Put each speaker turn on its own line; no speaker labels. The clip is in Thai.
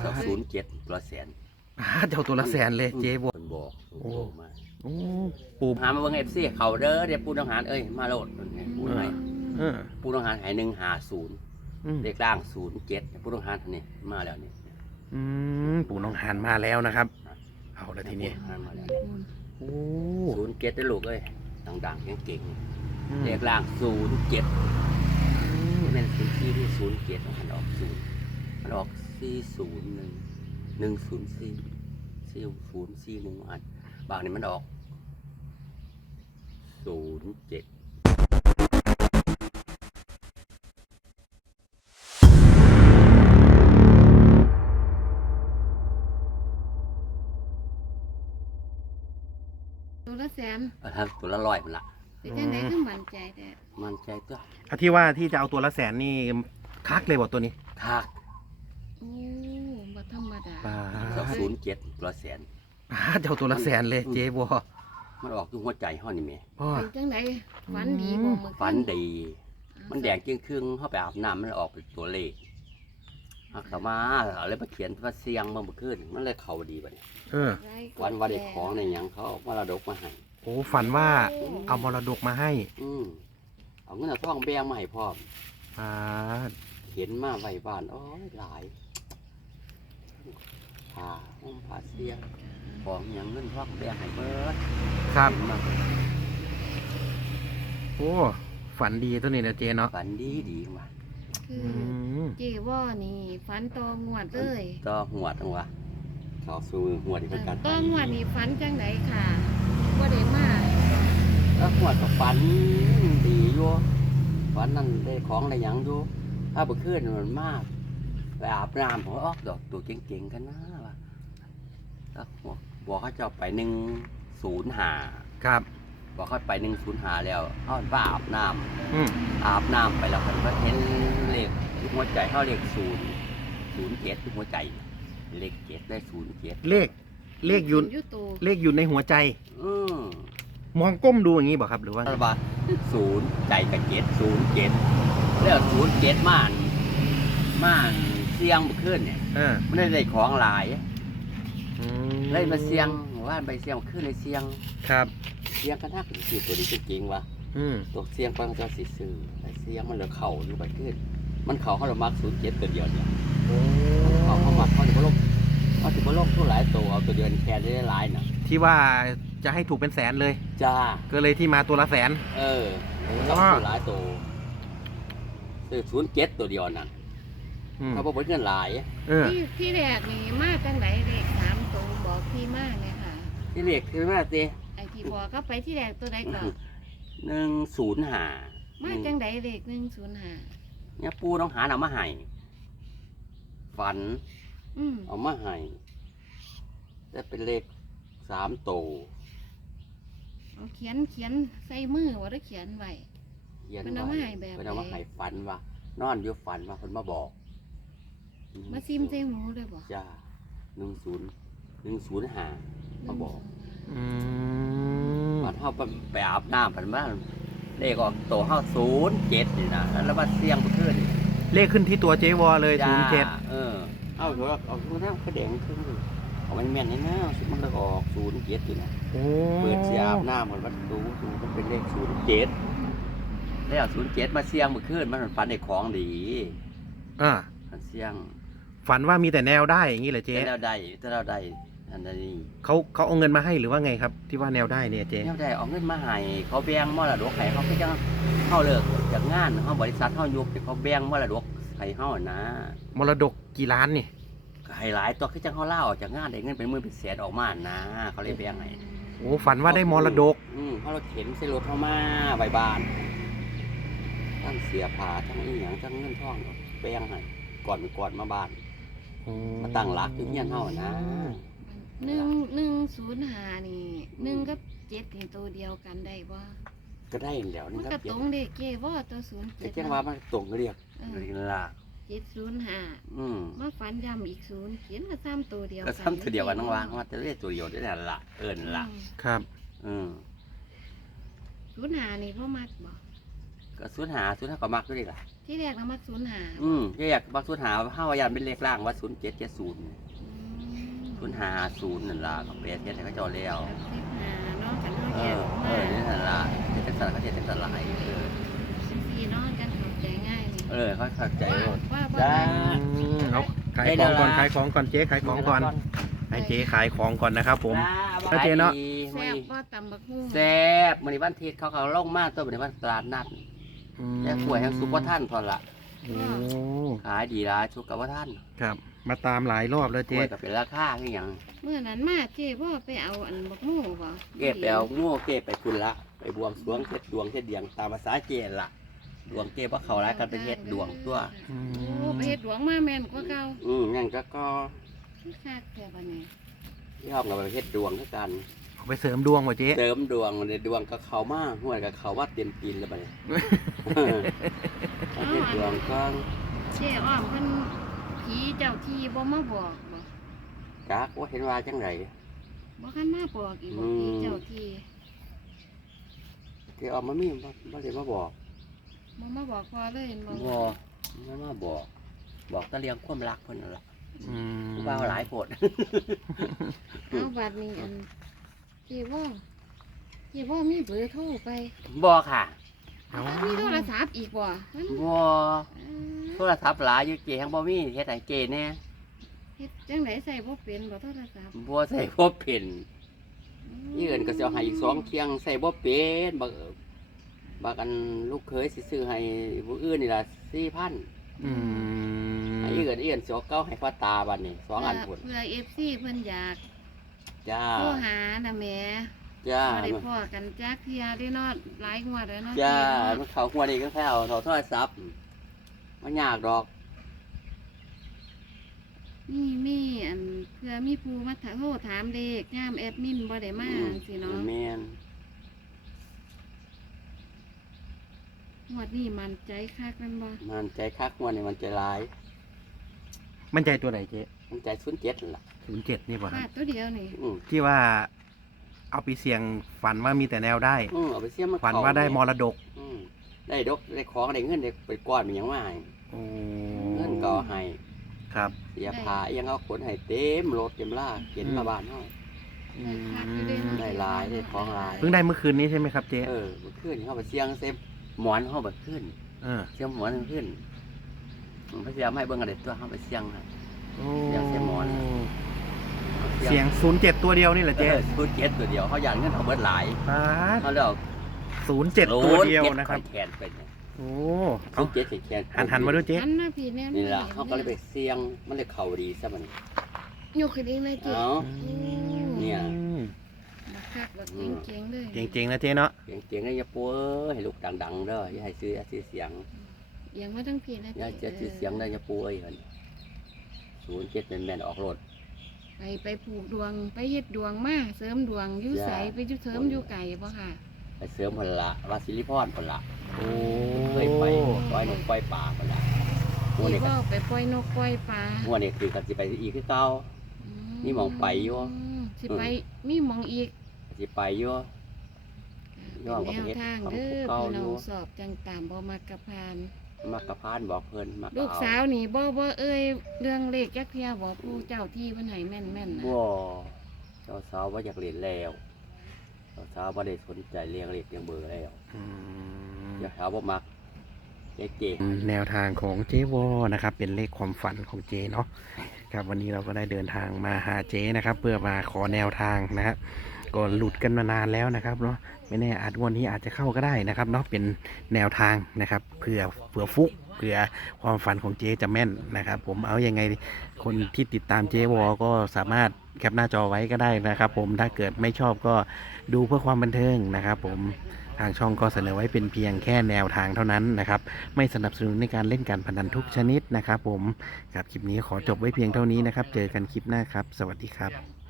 สองศูนย์เจ็ดตัวแสน
เจ้าตัวละแสนเลยเจ๊บอก
คนบอกโอ้มา
โอ้ปู
หามาเบิ่งFCเขาเด้อเดี๋ยวปูต้องหารเอ้ยมาโลดปูให้ปูต้องหารให้150เลขล่าง07ปูต้องหารนี่มาแล้วนี่
ปูน้องหานมาแล้วนะครับเอาละทีนี้
มาแล้ว
โอ้
07ได้ลูกเอ้ยดังๆเก่งๆเลขล่าง07แม่น04ที่07มันออก0มันออก4041044041อันบางนี่มันออก07
ตัวละแสน
ครับตัวละ100มันละ
เป็นจังได๋คือมั่นใจแท้
มันใจตัว
ที่ว่าที่จะเอาตัวละแสนนี่คักเลยบอกตัวนี้
คัก
โอ้บ่ธรรมดา
07ตัวแสน
เจ้าตัวละแสนเลยเจ๊บัว
มันออกอยู่หัวใจห้อนี่แม่
เป็นจังได๋ฝันดีบ่มื้อ
ฝันดีมันแดงจึงครึ่งเข้าไปอาบน้ำมันออกเป็นตัวเลขหักต่อมาเอาเลยมาเขียนว่าเสียงเมื่อคืนมันเลยเข้าดีบัดนี้วันว่าได้ของในหยังเขาเอามรดกมาให้
โอ้ฝันว่าเอามรดกมาให้
เอาเงินเอาทองแบงมาให้พ่อเห็นมาไว้บ้านโอ้ยหลายผ่าห้องผ่าเสียงของอย่างเงินทองแบงให้เบิด
ครับโอ้ฝันดีตัวนี้นะเจเนาะ
ฝันดีว่ะ
คือเจว่านี่ฝันต่องวดเลย
ต่อหัวทั้งวะเขาสู้หัวที่เป็นการ
ต่องวดนี่ฝันจังไดค่ะบ่ได้มา
แล้วหัวกับฝันดีอยู่ฝันนั่นได้ของได้หยังอยู่ถ้าบ่คืนมันมากไปอาบน้ำผมออกดอกตัวเก่งๆกันนะว่ะแล้วบอกเขาจะไป105
ครับ
บอกเขาไป105แล้วเขาไปอาบน้ำไปแล้วเขาเห็นเลขหัวใจเขาเลข007ที่หัวใจเลข7ได้07
เลขอยู่ในหัวใจมองก้มดูอย่างนี้บ่ครับหรือว่า
0ใจกับ707แล้ว07ม่านเสียงบ่ขึ้นเนี่ยไม่ได้ของหลายเลยมาเสียงว่าไปเสียงขึ้นในเสียง
ครับ
เสียงกันนักสิตัวนี้จริงๆว่ะตัวเสียงฟังจะสิซื้อเสียงมันเหลือเข่าอยู่ไปขึ้นมันเข่าเขาเรามัก07ตัวเดียวเนี่ยเขามักเขาจะบ่ลงทุกหลายตัวเอาตัวเดียวแค่ได้หลายน่ะ
ที่ว่าจะให้ถูกเป็นแสนเลย
จ้า
ก็เลยที่มาตัวละแสน
ต้องหลายตัวซื้อ07ตัวเดียวน่ะเขาบอกว่าเงินหลาย
ที่แรกนี่มาจังไหนเลข3ตัวบอกที่มาเนี่ยค่ะ
ที่เลขคือมาสิ
ไอ้ที่บอกก็ไปที่แรกตัวใดก่อน
105
มาจังไหนเลข105
เนี่ยปูต้องหาเอามาให้ฝันเอามาให้แต่เป็นเลข3ตัว
เอาเขียนใส่มือว่าได้เขียนไว้เป็นเอามาให้แบบ
เป็นเอามาให้ฝันว่านอนอยู่ฝันว่าคนมาบอก
มาซิมใส่หมูเลยบอก
จ้า105มาบอกมันเข้าไปอาบน้ำผันบ้านเลขออกโตเข้า07นี่นะแล้วมาเสียงเพื่อน
เลขขึ้นที่ตัวเจวอเลย07
เอาเถอะเอาขึ้นแล้วเขาแดงขึ้นเอามันแม่นนี่นะมันเลยออก07อยู่นะเปิดเสียอาบน้ำเหมือนวัดดูมันเป็นเลข07แล้ว07มาเสียงเมื่อคืนมันฝันในของดีมันเสียง
ฝันว่ามีแต่แนวได้อย่างนี้เหรอเจ๊
แนวได้อันนี้
เขาเอาเงินมาให้หรือว่าไงครับที่ว่าแนวได้เนี่ยเจ๊
แนวได้เอาเงินมาให้เขาแบ่งมรดกให้เขาก็จะเข้าเลิกจากงานเขาบริษัทเขายุบเขาแบ่งมรดกให้เขานะ
มรดกกี่ล้านนี่
ให้หลายตัวคือจังเขาเล่าจากงานได้เงินเป็นหมื่นเป็นแสนออกมานะเขาเลยแบ่งให้
โอ้ฝันว่าได้มรดก
เขาเราเข็นใส่รถเข้ามาใบบานทั้งเสียผ่าทั้งอีหยังทั้งเงินทองแบ่งให้ก่อนมาบ้านมาตั้งหลักอยู่เงี้ยเท่านะ
105นี่1กับ7นี่ตัวเดียวกันได้บ่
ก็ได้แล้ว
มันก็ตรงเด็กเก้ว่าตัว07
จังว่ามันตรงเรียกล่ะ
705มาฝันย้ำอีก0เขียนก็3ตัวเดียว
ก็3ตัวเดียวกันน้องวางว่าจะเรียกตัวเดียวได้นั่นล่ะล่ะ
ครับ
05นี่พ่อมักบ่
ก็05ก็มักด้วยล่ะ
ที่ที่แรกเรามักศูนย์หา
แยกบางสูตรหาห้าวายานเป็นเลขล่างว่า0770ศูนย์หาศูนย์นั่นล่ะกับเปรตเฮ็ดให้เขาเจ้าแล้ว
สิบหาเนาะกันเฮาแยกออกมา
นี่นั่นล่ะเฮ็ดจังซั่นก็เฮ็ดจังซั่นหลาย
สี่เนาะกันเข้าใจง่ายนี่
เขาเข้าใจหมด
ว่า
จ้า
เอาขายของก่อนขายของก่อนเจ๊ขายของก่อนให้เจ๊ขายของก่อนนะครับผม แล้วเจ๊เนาะ
แซ่บบ่ตำบักหุ่ง
แซ่บมื้อนี้วันอาทิตย์เขาลงมาตัวมื้อนี้วันตลาดนัดแล้กล้วยแห่งสุขบ่ทันทอนล่ะ
โอ้
ขายดีหลายสุขก็บ่ทัน
ครับ มาตามหลายรอบแล้ว
กล้
เจ๊
วยก็เป็นราคาคือหยัง
เมื่อนั้นมาเจ๊บ่ไปเอาอันบักหุ่งบ่
เก็บไปเอาโง่เก็บไปคุณละไปบวงสรวงเฮ็ดดวงเฮ็ดเดียงตามภาษาเจนละดวงเก็บว่าเขาร้ายกันไปเฮ็ดดวงตัว
อื
โอ้
ม
ไปเฮ็ดดวงมาแม่นกว่าเก่า
งั้นก็
คือคักแท้บัดนี้
ย่อมกับไปเฮ็ดดวงคือกัน
เอาไปเสริมดวงว่ะเจ๊
เสริมดวงในดวงก็เขามาห่วยกับเขาว่าเต็มปีนแล้วบัดนี้ เฮ็ดดวงก็
เจ๊อ้อมเพิ่นผีเจ้าที่บ่มาบอกบ่
จักว่าเห็นว่าจังได
บ่คันมาบอกอีกบ่ผีเจ้าที่
ที่ออกมามีบ่ได้มาบอก
บ่มาบอกพอเลยเห็นบ่
บ่ไม่มาบอกบอกแตะเลียงความรักเพิ่นนั่นล่ะ
อืม
ผู้บ่าวหลายโพด
เอาบัดนี้อันเจ๊บ่มีเบอร์โทรไป
บ่ค่ะ
เอา
มีโทรศัพท์อีกบ่นั่น
บ่
เอ่
โทรศัพท์หลายอยู่เจยังบ่มีเฮ็ดให้เจแน่
เฮ็ดจังไดใส่บ่เป็นบ่โทรศัพท์
บ่ใส่บ่เป็นนี่เอิ้นก็สิเอาให้อีก2เคียงใส่บ่เป็นบักอันลูกเคยสิซื้อให้ผู้อื่นนี่ล่ะ 4,000
อืม
ให้อีเอิ้นสิเอาเก้าให้พ่อตาบัดนี้2อันพุ่น
เพื่อ FC เพิ่นอยาก
จ้า
โทรหาน่ะแหม
จ้า
บ่ได้พ้อกันจักเที่ยได้เนาะหลายงวดแล้วเนาะ
จ้า
เจ๊
มัน
เนาะ
เข้าหัวนี่ก็แค่เอาโทรศัพท์มันยากดอก
มีอันเพื่อมีผู้มาโทรถามเลขยามแอดมินบ่ได้มาจังซี่เนาะ
แม่น
งวดนี้มั่นใจคักแม่นบ่
มันใจคักหัวนี่มันใจหลาย
มั่นใจตัวไหนเจ๊
มันใจ07นั่นล่ะ
07นี่ป่ะค
พ
รั
ลา
บ
ดตัวเดียวนี่
ที่ว่าเอาไปเสี่ยงฝันว่ามีแต่แนวได้
เอาไปเสี่ยงมัน
ฝัน
เข้
ว่าได้มรดก
ได้ดอกได้ของได้เงินได้ไปก้อนมันหยังว่าให้
โอ้
เงินก็เอาให้
ครับ
เสียผายังเอาขนให้เต็มรถเต็มล่าเข็นมาบ้านเฮา
อื
ได้หลายได้ของหลาย
เพิ่งได้เมื่อคืนนี้ใช่ไหมครับเจ๊
เมื่อคืนนี่เฮาไปเสียงเซฟหมอนเฮาแบบขึ้น
เออ
เสียงหมอนขึ้นพยายามให้เบิ่งกันเด็ดตัวเฮาไปเสียงให้
โอ้
เสียงเสียงหมอน
เสียง07ตัวเดียวนี่แหละเจ๊
พูดเจ็ดตัวเดียวเขาอยากเงินเขาเบิดหลาย
ป๊าด
เขาเรียก
07ตัวเดียวนะครับ
แขนเป็น
โอ้
ศู
เอา
นย์เจ็ดแขน
หันมาดูเจ๊
อันน่ะพี่แน่
นี่ล่ะเขาก็เลยไปเสียงมันเลยเข่าดีซะมัน
ยกขึ้นเองเลยเจ๊
เนาะ เนี่ย
บักคักบักเก่งๆเลย
เก่งๆนะเจ๊เนาะ
เสียงให้ยาปัวให้ลูกดังๆเด้ออย่าให้ซื้อเสียง
เอียงมาทั้งพี่นะ
อย่าจะซื้อเสียงได้อยาปัวเห็น07แม่นๆออกรถ
ไปผูกดวงไปเฮ็ดดวงมาเสริมดวงอยู่ไส
จ้า
ไปอยู่เสริมอยู่ไก่บ่ค่ะ
ไปเสริมพนละวาสิริพรพนละ
โอ้
เคยไปปล่อยนกปล่อยป่าพนละหัว
พี่
นี่ก็
ว่าไปปล่อยนกปล่อยปลา
หัวนี่คือกันสิไปอีกคือเก่า นี่หม้องไปอยู่
สิไปมีหมองอีก
สิไปอยู่ ย่อ
เป็น
ก็
แน
ไป
ว
เฮ็ด
ทาง
ของ
เด้อ
เก่า
พี่
อ
น้
ยู่
องสอบจังตามบ่มักกะพาน
มักกะพานบอกเพิ่นมัก
ลูก
เอา
สาวนี่บ่เอ้ยเรื่องเลขจักเที่ยบ่ผู้เจ้าที่เพิ่นให้แม่นๆนะ
บ่เจ้าสาวว่าอยากเรียนแล้วเจ้าสาวบ่ได้สนใจเลี้ยงเล็กเลี้ยงเบอร์แล้ว
อืม
เจ้าสาวบ่มักเก๋
แนวทางของเจ๊วอนะครับ เป็นเลขความฝันของเจ๊เนาะครับวันนี้เราก็ได้เดินทางมาหาเจ๊นะครับ เพื่อมาขอแนวทางนะครับก็หลุดกันมานานแล้วนะครับเนาะไม่แน่อาจวันนี้อาจจะเข้าก็ได้นะครับเนาะเป็นแนวทางนะครับเผื่อฟุกเผื่อความฝันของเจ๊จะแม่นนะครับ ผมเอายังไงคนที่ติดตามเจ๊วอก็สามารถแคปหน้าจอไว้ก็ได้นะครับ ผมถ้าเกิดไม่ชอบก็ดูเพื่อความบันเทิงนะครับ ผมทางช่องก็เสนอไว้เป็นเพียงแค่แนวทางเท่านั้นนะครับ ไม่สนับสนุนในการเล่นการพนันทุกชนิดนะครับ ผมครับคลิปนี้ขอจบไว้เพียงเท่านี้นะครับ เจอกันคลิปหน้าครับ สวัสดีครับ